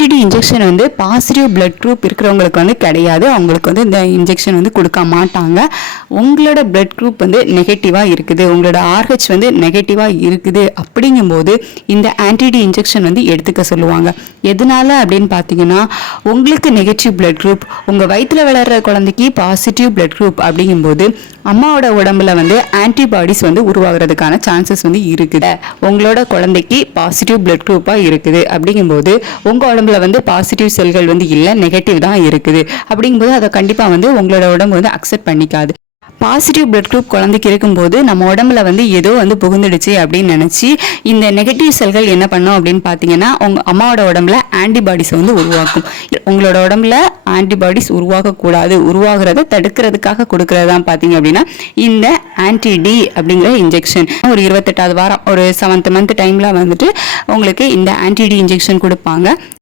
ஆன்டிடி injection வந்து positive blood group இருக்கிறவங்களுக்கு வந்து கிடையாது. அவங்களுக்கு வந்து இந்த இன்ஜெக்ஷன் வந்து கொடுக்க மாட்டாங்க. உங்களோட பிளட் குரூப் வந்து நெகட்டிவாக இருக்குது, உங்களோட RH வந்து நெகட்டிவாக இருக்குது அப்படிங்கும்போது இந்த ஆன்டிடி இன்ஜெக்ஷன் வந்து எடுத்துக்க சொல்லுவாங்க. எதனால அப்படின்னு பார்த்தீங்கன்னா, உங்களுக்கு நெகட்டிவ் பிளட் குரூப், உங்கள் வயிற்றில் வளர்கிற குழந்தைக்கு பாசிட்டிவ் பிளட் குரூப் அப்படிங்கும்போது அம்மாவோட உடம்புல வந்து ஆன்டிபாடிஸ் வந்து உருவாகிறதுக்கான சான்சஸ் வந்து இருக்குது. உங்களோட குழந்தைக்கு பாசிட்டிவ் பிளட் குரூப்பாக இருக்குது அப்படிங்கும்போது உங்கள் உடம்புல வந்து பாசிட்டிவ் செல்கள் வந்து இல்லை, நெகட்டிவ் தான் இருக்குது. அப்படிங்கும்போது அதை கண்டிப்பாக வந்து உங்களோட உடம்பு வந்து அக்செப்ட் பண்ணிக்காது. பாசிட்டிவ் பிளட் குரூப் குழந்தைக்கு இருக்கும்போது நம்ம உடம்புல வந்து ஏதோ வந்து புகுந்துடுச்சு அப்படின்னு நினச்சி இந்த நெகட்டிவ் செல்கள் என்ன பண்ணும் அப்படின்னு பார்த்தீங்கன்னா, உங்கள் அம்மாவோட உடம்புல ஆன்டிபாடிஸ் வந்து உருவாக்கும். உங்களோட உடம்புல ஆன்டிபாடிஸ் உருவாகக்கூடாது, உருவாகிறத தடுக்கிறதுக்காக கொடுக்கறதான் பார்த்தீங்க அப்படின்னா இந்த ஆன்டி-டி அப்படிங்கிற இன்ஜெக்ஷன். ஒரு 28வது வாரம், ஒரு 7th மந்த் டைமில் வந்துட்டு உங்களுக்கு இந்த ஆன்டி-டி இன்ஜெக்ஷன் கொடுப்பாங்க.